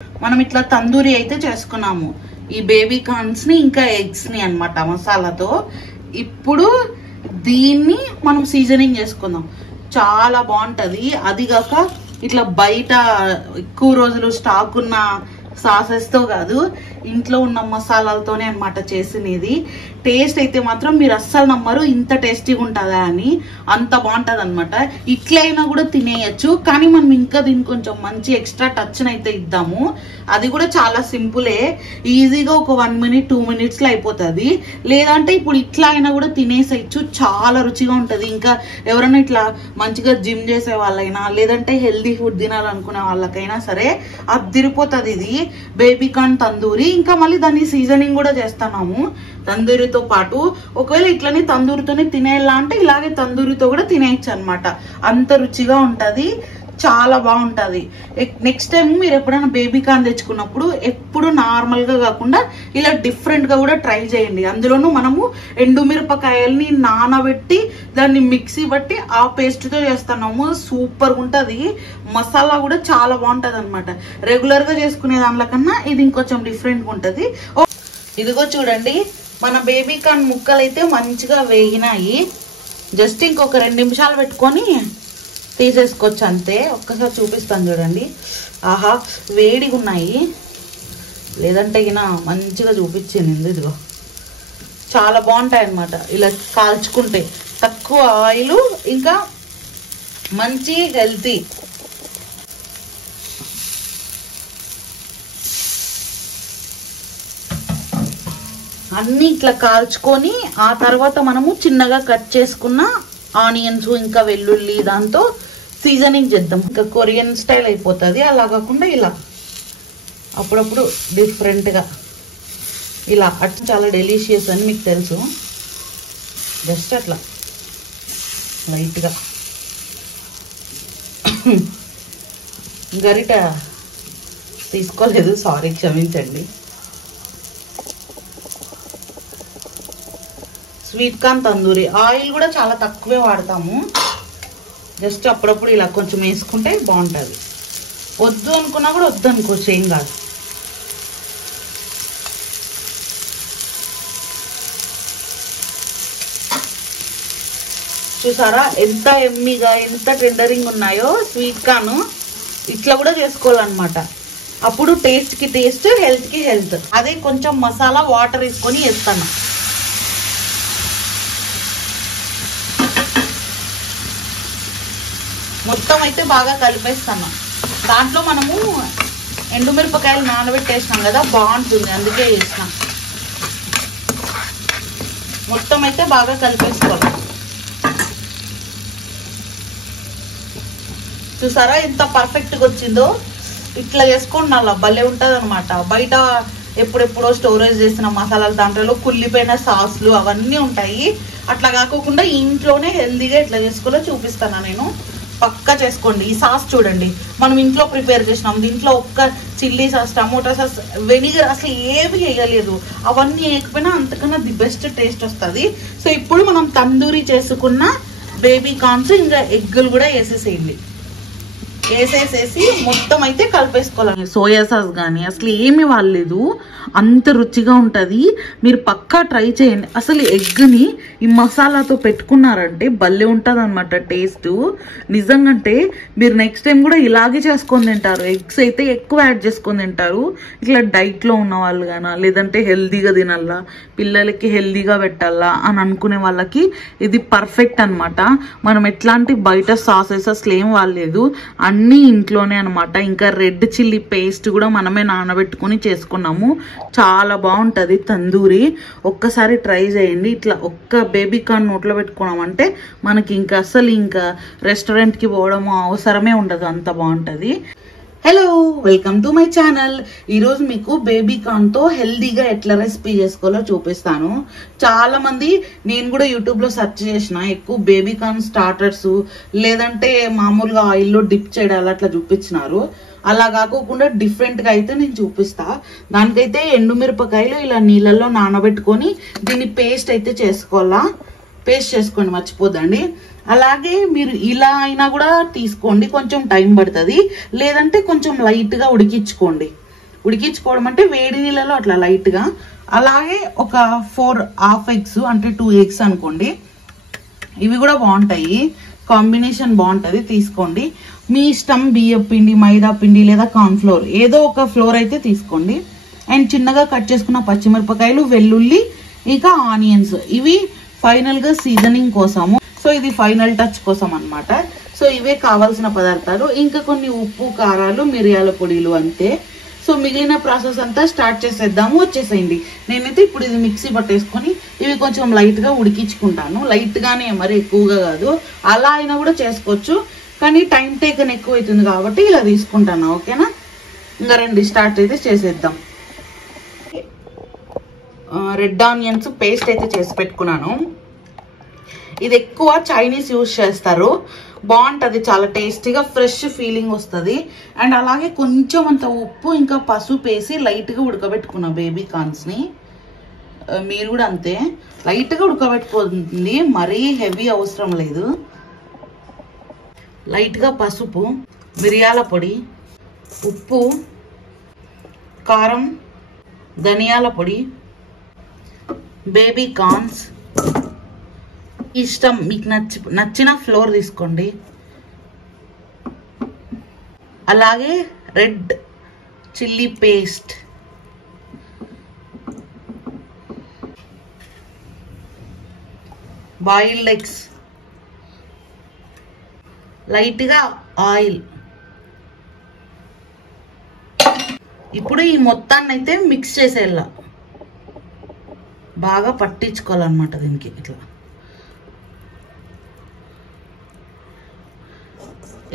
మనం ఇట్లా తందూరి అయితే చేసుకున్నాము ఈ బేబీ కార్న్స్ ని ఇంకా ఎగ్స్ ని అన్నమాట మసాలాతో. ఇప్పుడు దీన్ని మనం సీజనింగ్ చేసుకుందాం, చాలా బాగుంటది. అది కాక ఇట్లా బయట ఎక్కువ రోజులు స్టాక్ ఉన్న సాసెస్ తో కాదు, ఇంట్లో ఉన్న మసాలాలతోనే అన్నమాట చేసినది. టేస్ట్ అయితే మాత్రం మీరు అస్సలు నమ్మరు, ఇంత టేస్టీగా ఉంటుందా అని. అంత బాగుంటది అనమాట. ఇట్లయినా కూడా తినేయచ్చు, కానీ మనం ఇంకా దీనికి కొంచెం మంచి ఎక్స్ట్రా టచ్ అయితే ఇద్దాము. అది కూడా చాలా సింపులే, ఈజీగా ఒక 1 minute 2 minutes లో అయిపోతుంది. లేదంటే ఇప్పుడు ఇట్లా అయినా కూడా తినేసేయచ్చు, చాలా రుచిగా ఉంటది. ఇంకా ఎవరైనా ఇట్లా మంచిగా జిమ్ చేసే వాళ్ళైనా లేదంటే హెల్దీ ఫుడ్ తినాలనుకునే వాళ్ళకైనా సరే అదిరిపోతుంది ఇది బేబీ కార్న్ తందూరి. ఇంకా మళ్ళీ దాన్ని సీజనింగ్ కూడా చేస్తున్నాము తందూరితో పాటు. ఒకవేళ ఇట్లనే తందూరితోనే తినేయాలా అంటే ఇలాగే తందూరితో కూడా తినేయచ్చు అనమాట. అంత రుచిగా ఉంటది, చాలా బాగుంటది. నెక్స్ట్ టైం మీరు ఎప్పుడైనా బేబీ కార్న్ తెచ్చుకున్నప్పుడు ఎప్పుడు నార్మల్ గా కాకుండా ఇలా డిఫరెంట్ గా కూడా ట్రై చేయండి. అందులోనూ మనము ఎండుమిరపకాయల్ని నానబెట్టి దాన్ని మిక్సీ బట్టి ఆ పేస్ట్ తో చేస్తున్నాము, సూపర్ ఉంటది. మసాలా కూడా చాలా బాగుంటది అనమాట. రెగ్యులర్ గా చేసుకునే దాంట్లో కన్నా ఇది ఇంకొంచెం డిఫరెంట్ గా ఉంటది. ఇదిగో చూడండి, మన బేబీ కార్న్ ముక్కలు అయితే మంచిగా వేగినాయి. జస్ట్ ఇంకొక 2 నిమిషాలు పెట్టుకొని తీసేసుకోవచ్చు అంతే. ఒక్కసారి చూపిస్తాను చూడండి. ఆహా, వేడిగా ఉన్నాయి, లేదంటే ఇక మంచిగా చూపించింది. ఇదిగో చాలా బాగుంటాయి అన్నమాట ఇలా కాల్చుకుంటే. తక్కువ ఆయిల్, ఇంకా మంచి హెల్తీ. అన్ని ఇట్లా కాల్చుకొని ఆ తర్వాత మనము చిన్నగా కట్ చేసుకున్న ఆనియన్స్ ఇంకా వెల్లుల్లి దాంతో సీజనింగ్ చేద్దాం. ఇంకా కొరియన్ స్టైల్ అయిపోతుంది. అలా కాకుండా ఇలా అప్పుడప్పుడు డిఫరెంట్ గా ఇలా అట్లా చాలా డెలిషియస్ అని మీకు తెలుసు. జస్ట్ అట్లా లైట్ గా గరిట తీసుకోలేదు, సారీ, క్షమించండి. స్వీట్ కార్న్ తందూరి ఆయిల్ కూడా చాలా తక్కువే వాడతాము. జస్ట్ అప్పుడప్పుడు ఇలా కొంచెం వేసుకుంటే బాగుంటుంది. వద్దు అనుకున్నా కూడా వద్దు అనుకోవచ్చు, ఏం కాదు. చూసారా ఎంత ఎమ్మీగా, ఎంత టెండరింగ్ ఉన్నాయో స్వీట్ కార్న్. ఇట్లా కూడా చేసుకోవాలన్నమాట. అప్పుడు టేస్ట్ కి టేస్ట్, హెల్త్ కి హెల్త్. అదే కొంచెం మసాలా వాటర్ వేసుకొని వేస్తాను. మొత్తం అయితే బాగా కలిపేస్తాను. దాంట్లో మనము ఎండుమిరపకాయలు నానబెట్టేసినాం కదా, బాగుంటుంది, అందుకే వేసినాం. మొత్తం అయితే బాగా కలిపేసుకోవాలి. చూసారా ఎంత పర్ఫెక్ట్ గా వచ్చిందో. ఇట్లా చేసుకోండి, అలా భలే ఉంటది అనమాట. బయట ఎప్పుడెప్పుడో స్టోరేజ్ చేసిన మసాలాలు, దాంట్లో కుళ్ళిపోయిన సాస్లు అవన్నీ ఉంటాయి. అట్లా కాకుండా ఇంట్లోనే హెల్దీగా ఎట్లా చేసుకోవాలో చూపిస్తాను నేను. పక్కా చేసుకోండి. ఈ సాస్ చూడండి, మనం ఇంట్లో ప్రిపేర్ చేసినాం. దీంట్లో ఒక్క chilli sauce, tomato sauce, vinegar అసలు ఏమి వేయలేదు. అవన్నీ వేయకపోయినా అంతకన్నా ది బెస్ట్ టేస్ట్ వస్తుంది. సో ఇప్పుడు మనం తందూరి చేసుకున్న బేబీ కార్న్స్ ఇంకా ఎగ్గులు కూడా వేసేసేయండి. వేసేసేసి మొత్తం అయితే కలిపేసుకోవాలి. సోయా సాస్ కానీ అసలు ఏమి వాడలేదు, అంత రుచిగా ఉంటుంది. మీరు పక్కా ట్రై చేయండి. అసలు ఎగ్ని ఈ మసాలాతో పెట్టుకున్నారంటే భలే ఉంటుంది అనమాట టేస్ట్. నిజంగా మీరు నెక్స్ట్ టైం కూడా ఇలాగే చేసుకొని తింటారు. ఎగ్స్ అయితే ఎక్కువ యాడ్ చేసుకొని తింటారు. ఇట్లా డైట్లో ఉన్న వాళ్ళు కానీ, లేదంటే హెల్దీగా తినాలా, పిల్లలకి హెల్దీగా పెట్టాలా అని అనుకునే వాళ్ళకి ఇది పర్ఫెక్ట్ అనమాట. మనం ఎట్లాంటి బయట సాసెస్ అసలు ఏం వాడలేదు, అన్నీ ఇంట్లోనే అనమాట. ఇంకా రెడ్ చిల్లీ పేస్ట్ కూడా మనమే నానబెట్టుకుని చేసుకున్నాము. చాలా బాగుంటుంది తందూరి. ఒక్కసారి ట్రై చేయండి. ఇట్లా ఒక్క బేబీ కార్న్ నోట్లో పెట్టుకున్నామంటే మనకి ఇంకా అసలు ఇంకా రెస్టారెంట్కి పోవడం అవసరమే ఉండదు, అంత బాగుంటుంది. Hello, welcome to my channel. ఈరోజు మీకు బేబీ కార్న్ తో హెల్దీగా ఎట్లా రెసిపీ చేసుకోవాలో చూపిస్తాను. చాలా మంది, నేను కూడా యూట్యూబ్ లో సెర్చ్ చేసిన, ఎక్కువ బేబీ కార్న్ స్టార్టర్స్ లేదంటే మామూలుగా ఆయిల్లో డిప్ చేయడాలు అట్లా చూపించినారు. అలా కాకుండా డిఫరెంట్ గా అయితే నేను చూపిస్తా. దానికైతే ఎండుమిరపకాయలు ఇలా నీళ్ళల్లో నానబెట్టుకొని దీన్ని పేస్ట్ అయితే చేసుకోవాలా. పేస్ట్ చేసుకోండి, మర్చిపోదండి. అలాగే మీరు ఇలా అయినా కూడా తీసుకోండి, కొంచెం టైం పడుతుంది. లేదంటే కొంచెం లైట్ గా ఉడికించుకోండి. ఉడికించుకోవడం అంటే వేడి నీళ్ళలో అట్లా లైట్గా. అలాగే ఒక 4 హాఫ్ ఎగ్స్ అంటే 2 ఎగ్స్ అనుకోండి. ఇవి కూడా బాగుంటాయి, కాంబినేషన్ బాగుంటుంది, తీసుకోండి. మీ ఇష్టం, బియ్యం పిండి, మైదా పిండి లేదా కార్న్ఫ్లోర్, ఏదో ఒక ఫ్లోర్ అయితే తీసుకోండి. అండ్ చిన్నగా కట్ చేసుకున్న పచ్చిమిరపకాయలు, వెల్లుల్లి, ఇంకా ఆనియన్స్. ఇవి ఫైనల్గా సీజనింగ్ కోసము. సో ఇది ఫైనల్ టచ్ కోసం అన్నమాట. సో ఇవే కావాల్సిన పదార్థాలు. ఇంకా కొన్ని ఉప్పు, కారాలు, మిరియాల పొడిలు అంతే. సో మిగిలిన ప్రాసెస్ అంతా స్టార్ట్ చేసేద్దాము, వచ్చేసేయండి. నేనైతే ఇప్పుడు ఇది మిక్సీ పట్టేసుకొని ఇవి కొంచెం లైట్గా ఉడికించుకుంటాను. లైట్గానే, మరి ఎక్కువగా కాదు. అలా అయినా కూడా చేసుకోవచ్చు, కానీ టైం టేకన్ ఎక్కువ అవుతుంది కాబట్టి ఇలా తీసుకుంటాను. ఓకేనా? ఇంకా రండి స్టార్ట్ అయితే చేసేద్దాం. రెడ్ ఆనియన్స్ పేస్ట్ అయితే చేసి పెట్టుకున్నాను. ఇది ఎక్కువ చైనీస్ యూజ్ చేస్తారు, బాగుంటుంది, చాలా టేస్టీగా ఫ్రెష్ ఫీలింగ్ వస్తుంది. అండ్ అలాగే కొంచెం అంత ఉప్పు ఇంకా పసుపు వేసి లైట్గా ఉడకబెట్టుకున్నా బేబీ కార్న్స్ని. మీరు కూడా అంతే లైట్గా ఉడకబెట్టుకోండి, మరీ హెవీ అవసరం లేదు. లైట్గా పసుపు, మిరియాల పొడి, ఉప్పు, కారం, ధనియాల పొడి, బేబీ కార్న్స్. ఇష్టం, మీకు నచ్చిన ఫ్లోర్ తీసుకోండి. అలాగే red chilli paste, boiled eggs, లైట్గా ఆయిల్. ఇప్పుడు ఈ మొత్తాన్ని అయితే మిక్స్ చేసేయాల, బాగా పట్టించుకోవాలన్నమాట దీనికి. ఇట్లా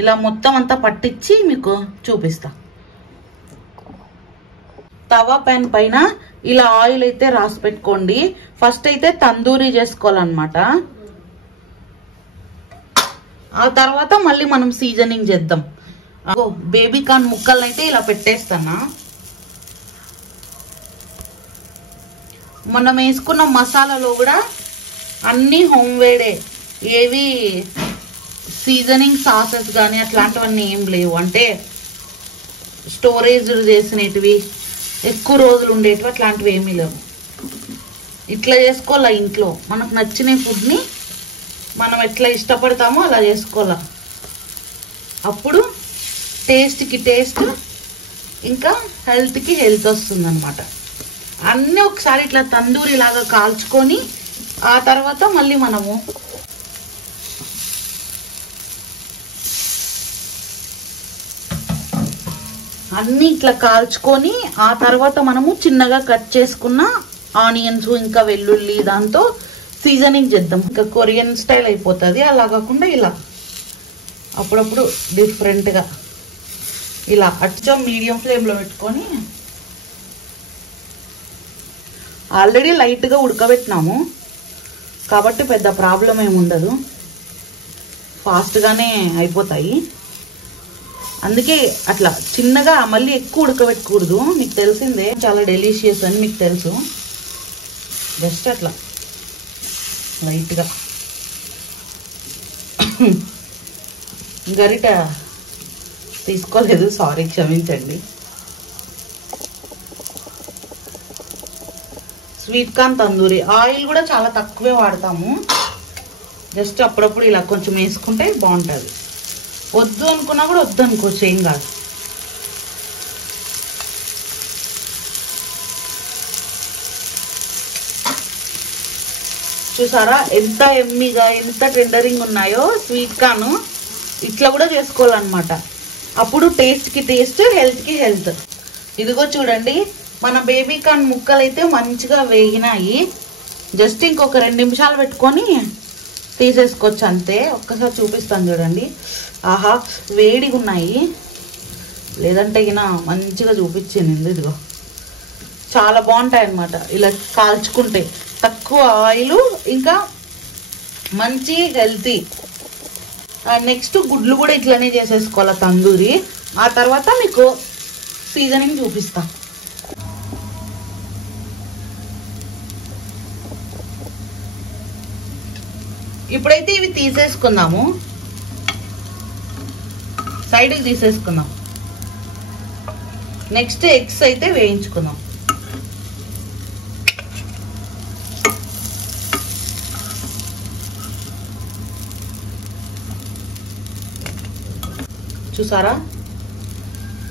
ఇలా మొత్తం అంతా పట్టించి మీకు చూపిస్తా. తవా ప్యాన్ పైన ఇలా ఆయిల్ అయితే రాసి పెట్టుకోండి. ఫస్ట్ అయితే తందూరి చేసుకోవాలన్నమాట. ఆ తర్వాత మళ్ళీ మనం సీజనింగ్ చేద్దాం. బేబీ కార్న్ ముక్కలను అయితే ఇలా పెట్టేస్తానా. మనం వేసుకున్న మసాలాలో కూడా అన్ని హోమ్ మేడే, ఏవి సీజనింగ్ సాసెస్ కానీ అట్లాంటివన్నీ ఏం లేవు. అంటే స్టోరేజ్ చేసినవి, ఎక్కువ రోజులు ఉండేటివి అట్లాంటివి ఏమీ లేవు. ఇట్లా చేసుకోవాలా ఇంట్లో. మనకు నచ్చిన ఫుడ్ని మనం ఎట్లా ఇష్టపడతామో అలా చేసుకోవాలా. అప్పుడు టేస్ట్కి టేస్ట్, ఇంకా హెల్త్కి హెల్త్ వస్తుంది అనమాట. అన్నీ ఒకసారి ఇట్లా తందూరి లాగా కాల్చుకొని ఆ తర్వాత మళ్ళీ మనము అన్నీ ఇట్లా కాల్చుకొని ఆ తర్వాత మనము చిన్నగా కట్ చేసుకున్న ఆనియన్స్ ఇంకా వెల్లుల్లి దాంతో సీజనింగ్ చేద్దాం. ఇంకా కొరియన్ స్టైల్ అయిపోతుంది. అలా కాకుండా ఇలా అప్పుడప్పుడు డిఫరెంట్గా ఇలా అచ్చం మీడియం ఫ్లేమ్లో పెట్టుకొని, ఆల్రెడీ లైట్గా ఉడకబెట్టినాము కాబట్టి పెద్ద ప్రాబ్లం ఏమి ఉండదు, ఫాస్ట్గానే అయిపోతాయి. అందుకే అట్లా చిన్నగా, మళ్ళీ ఎక్కువ ఉడకబెట్టకూడదు. మీకు తెలిసిందే చాలా డెలిషియస్ అని మీకు తెలుసు. జస్ట్ అట్లా లైట్గా. గరిట తీసుకోలేదు, సారీ, క్షమించండి. స్వీట్ కార్న్ తందూరి ఆయిల్ కూడా చాలా తక్కువే వాడతాము. జస్ట్ అప్పుడప్పుడు ఇలా కొంచెం వేసుకుంటే బాగుంటుంది. వద్దు అనుకున్నా కూడా వద్దు అనుకోవచ్చు, ఏం కాదు. చూసారా ఎంత ఎమ్మీగా, ఎంత టెండరింగ్ ఉన్నాయో స్వీట్ కార్న్. ఇట్లా కూడా చేసుకోవాలన్నమాట. అప్పుడు టేస్ట్కి టేస్ట్, హెల్త్కి హెల్త్. ఇదిగో చూడండి, మన బేబీ కార్న్ ముక్కలు అయితే మంచిగా వేగినాయి. జస్ట్ ఇంకొక 2 నిమిషాలు పెట్టుకొని తీసేసుకోవచ్చు అంతే. ఒక్కసారి చూపిస్తాను చూడండి. ఆహా, వేడిగా ఉన్నాయి, లేదంటే ఇక మంచిగా చూపించింది. ఇదిగో చాలా బాగుంటాయి అన్నమాట ఇలా కాల్చుకుంటే. తక్కువ ఆయిల్, ఇంకా మంచి హెల్తీ. నెక్స్ట్ గుడ్లు కూడా ఇట్లానే చేసేసుకోవాలి తందూరి. ఆ తర్వాత మీకు సీజనింగ్ చూపిస్తా. ఇప్పుడైతే ఇవి తీసేసుకుందాము, సైడ్కి తీసేసుకుందాం. నెక్స్ట్ ఎగ్స్ అయితే వేయించుకుందాం. చూసారా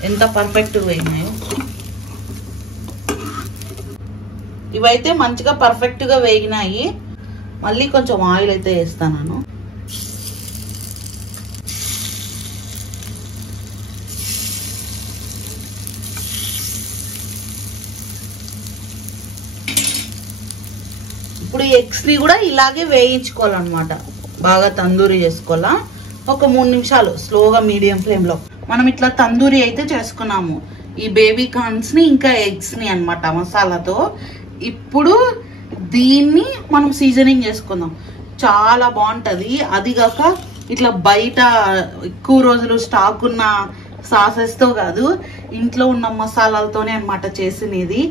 ఎంత పర్ఫెక్ట్ వేగినాయో. ఇవైతే మంచిగా పర్ఫెక్ట్ గా వేగినాయి. మళ్ళీ కొంచెం ఆయిల్ అయితే వేస్తాను. ఇప్పుడు ఎగ్స్ ని కూడా ఇలాగే వేయించుకోవాలన్నమాట. బాగా తందూరి చేసుకోవాలా. ఒక 3 నిమిషాలు స్లోగా మీడియం ఫ్లేమ్ లో. మనం ఇట్లా తందూరి అయితే చేసుకున్నాము ఈ బేబీ కార్న్స్ ని ఇంకా ఎగ్స్ ని అన్నమాట మసాలాతో. ఇప్పుడు దీన్ని మనం సీజనింగ్ చేసుకుందాం. చాలా బాగుంటది. అది కాక ఇట్లా బయట ఎక్కువ రోజులు స్టాక్ ఉన్న సాసెస్ తో కాదు, ఇంట్లో ఉన్న మసాలాలతోనే అన్నమాట చేసినది.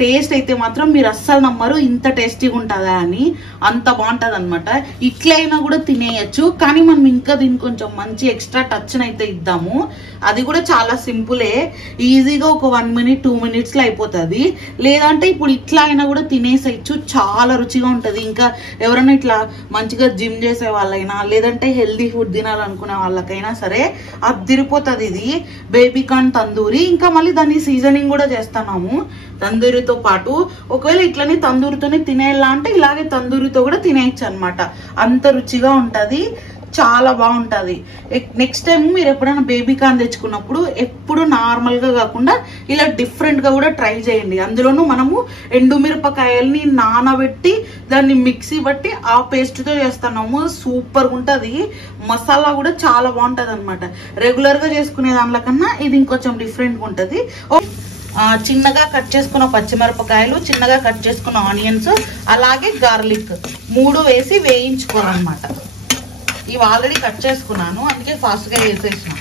టేస్ట్ అయితే మాత్రం మీరు అస్సలు నమ్మరు ఇంత టేస్టీగా ఉంటుందా అని. అంత బాగుంటది అనమాట. ఇట్లయినా కూడా తినేయచ్చు, కానీ మనం ఇంకా దీనికి కొంచెం మంచి ఎక్స్ట్రా టచ్ అయితే ఇద్దాము. అది కూడా చాలా సింపులే. ఈజీగా ఒక 1 మినిట్ 2 మినిట్స్ లో అయిపోతుంది. లేదంటే ఇప్పుడు ఇట్లా అయినా కూడా తినేసేయచ్చు. చాలా రుచిగా ఉంటది. ఇంకా ఎవరైనా ఇట్లా మంచిగా జిమ్ చేసే వాళ్ళైనా లేదంటే హెల్దీ ఫుడ్ తినాలనుకునే వాళ్ళకైనా సరే అదిరిపోతుంది ఇది బేబీ కార్న్ తందూరి. ఇంకా మళ్ళీ దాన్ని సీజనింగ్ కూడా చేస్తున్నాము తందూరితో పాటు. ఒకవేళ ఇట్లనే తందూరితోనే తినేలా అంటే ఇలాగే తందూరితో కూడా తినేయచ్చు అనమాట. అంత రుచిగా ఉంటది. చాలా బాగుంటది. నెక్స్ట్ టైం మీరు ఎప్పుడైనా బేబీ కార్న్ తెచ్చుకున్నప్పుడు ఎప్పుడు నార్మల్ గా కాకుండా ఇలా డిఫరెంట్ గా కూడా ట్రై చేయండి. అందులోనూ మనము ఎండుమిరపకాయల్ని నానబెట్టి దాన్ని మిక్సీ బట్టి ఆ పేస్ట్ తో చేస్తున్నాము. సూపర్ ఉంటది. మసాలా కూడా చాలా బాగుంటది అనమాట. రెగ్యులర్ గా చేసుకునే దాంట్లో కన్నా ఇది ఇంకొంచెం డిఫరెంట్ గా ఉంటది. చిన్నగా కట్ చేసుకున్న పచ్చిమిరపకాయలు, చిన్నగా కట్ చేసుకున్న ఆనియన్స్, అలాగే గార్లిక్ 3 వేసి వేయించుకోవాలన్నమాట. ఇవి ఆల్రెడీ కట్ చేసుకున్నాను, అందుకే ఫాస్ట్ గా వేసేసిన.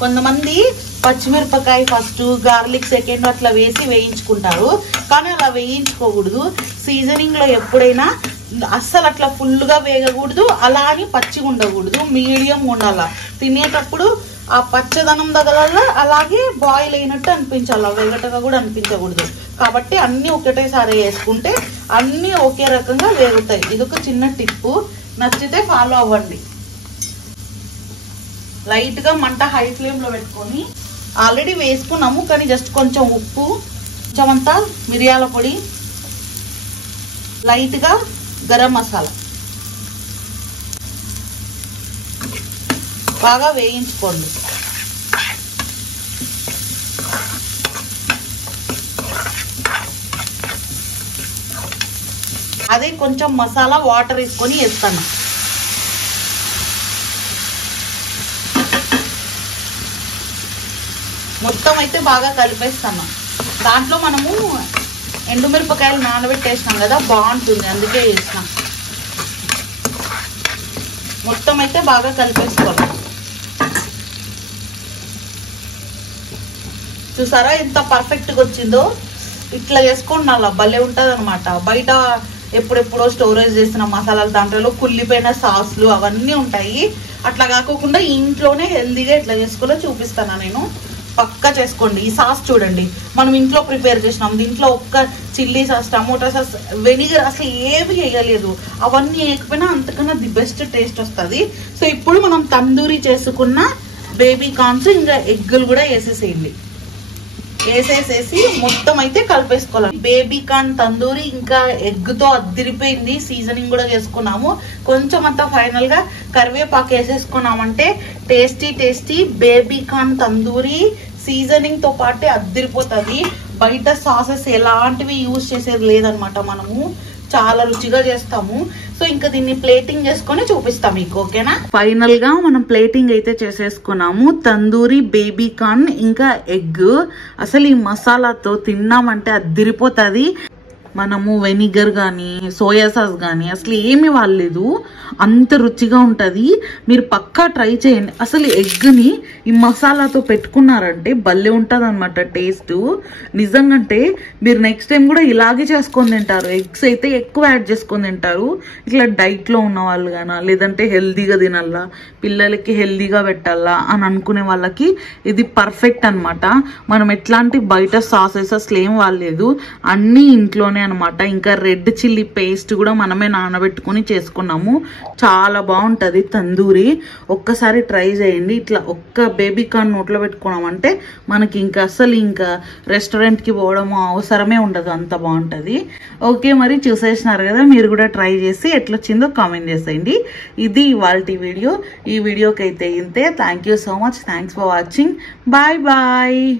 కొంతమంది పచ్చిమిరపకాయ ఫస్ట్, గార్లిక్ సెకండ్ అట్లా వేసి వేయించుకుంటారు. కానీ అలా వేయించుకోకూడదు. సీజనింగ్ లో ఎప్పుడైనా అస్సలు అట్లా ఫుల్ గా వేగకూడదు, అలా అని పచ్చిగా ఉండకూడదు. మీడియం ఉండాల. తినేటప్పుడు ఆ పచ్చదనం తగలాల, అలాగే బాయిల్ అయినట్టు అనిపించాలి. వేగటగా కూడా అనిపించకూడదు. కాబట్టి అన్ని ఒకటేసారి వేసుకుంటే అన్ని ఒకే రకంగా వేగుతాయి. ఇదొక చిన్న టిప్పు. నచ్చితే ఫాలో అవ్వండి. లైట్ గా మంట హై ఫ్లేమ్ లో పెట్టుకొని ఆల్రెడీ వేసుకున్నాము, కానీ జస్ట్ కొంచెం ఉప్పు, కొంచెం అంతా మిరియాల పొడి, లైట్ గా గరం మసాలా బాగా వేయించుకోండి. అదే కొంచెం మసాలా వాటర్ వేసుకొని వేస్తాను. మొత్తం అయితే బాగా కలిపేస్తాను. దాంట్లో మనము ఎండుమిరపకాయలు నానబెట్టేసినాం కదా, బాగుంటుంది, అందుకే వేసినాం. మొత్తం అయితే బాగా కలిపేసుకోవాలి. చూసారా ఎంత పర్ఫెక్ట్ గా వచ్చిందో. ఇట్లా చేసుకోండి, అలా భలే ఉంటది అనమాట. బయట ఎప్పుడెప్పుడో స్టోరేజ్ చేసిన మసాలాలు, దాంట్లో కుళ్ళిపోయిన సాస్లు అవన్నీ ఉంటాయి. అట్లా కాకోకుండా ఇంట్లోనే హెల్దీగా ఎట్లా చేసుకోవాలో చూపిస్తాను నేను. పక్కా చేసుకోండి. ఈ సాస్ చూడండి, మనం ఇంట్లో ప్రిపేర్ చేసినాం. దీంట్లో ఒక్క chilli sauce, tomato sauce, vinegar అసలు ఏమి వేయలేదు. అవన్నీ వేయకపోయినా అంతకన్నా ది బెస్ట్ టేస్ట్ వస్తుంది. సో ఇప్పుడు మనం తందూరి చేసుకున్న బేబీ కార్న్స్ ఇంకా ఎగ్గులు కూడా వేసేసేయండి. వేసేసేసి మొత్తం అయితే కలిపేసుకోవాలి. బేబీ కార్న్ తందూరి ఇంకా ఎగ్ తో అద్దిరిపోయింది. సీజనింగ్ కూడా చేసుకున్నాము. కొంచెం అంతా ఫైనల్ గా కరివేపాకు వేసేసుకున్నామంటే tasty tasty baby corn tandoori seasoning తో పాటే అద్దిరిపోతుంది. బయట సాసెస్ ఎలాంటివి యూజ్ చేసేది లేదనమాట. మనము చాలా రుచిగా చేస్తాము. సో ఇంకా దీన్ని ప్లేటింగ్ చేసుకొని చూపిస్తాం మీకు, ఓకేనా? ఫైనల్ గా మనం ప్లేటింగ్ అయితే చేసేసుకున్నాము. తందూరి బేబీ కార్న్ ఇంకా ఎగ్. అసలు ఈ మసాలాతో తిన్నామంటే అద్దిరిపోతుంది. మనము వెనిగర్ కానీ సోయా సాస్ కానీ అసలు ఏమి వాడలేదు. అంత రుచిగా ఉంటుంది. మీరు పక్కా ట్రై చేయండి. అసలు ఎగ్ని ఈ మసాలాతో పెట్టుకున్నారంటే భలే ఉంటుంది అనమాట టేస్ట్. నిజంగాంటే మీరు నెక్స్ట్ టైం కూడా ఇలాగే చేసుకొని తింటారు. ఎగ్స్ అయితే ఎక్కువ యాడ్ చేసుకొని తింటారు. ఇట్లా డైట్లో ఉన్న వాళ్ళు కానీ లేదంటే హెల్దీగా తినాలా, పిల్లలకి హెల్దీగా పెట్టాలా అని అనుకునే వాళ్ళకి ఇది పర్ఫెక్ట్ అనమాట. మనం ఎట్లాంటి బయట సాసెస్ అసలు ఏం వాడలేదు, అన్నీ ఇంట్లోనే అనమాట. ఇంకా రెడ్ చిల్లీ పేస్ట్ కూడా మనమే నానబెట్టుకుని చేసుకున్నాము. చాలా బాగుంటుంది తందూరి. ఒక్కసారి ట్రై చేయండి. ఇట్లా ఒక్క బేబీ కార్న్ నోట్లో పెట్టుకున్నామంటే మనకి ఇంకా అసలు ఇంకా రెస్టారెంట్కి పోవడం అవసరమే ఉండదు, అంత బాగుంటుంది. ఓకే, మరి చూసేసినారు కదా, మీరు కూడా ట్రై చేసి ఎట్లొచ్చిందో కామెంట్ చేసేయండి. ఇది ఇవాల్టి వీడియో. ఈ వీడియోకి అయితే ఇంతే. Thank you so much. Thanks for watching. Bye bye.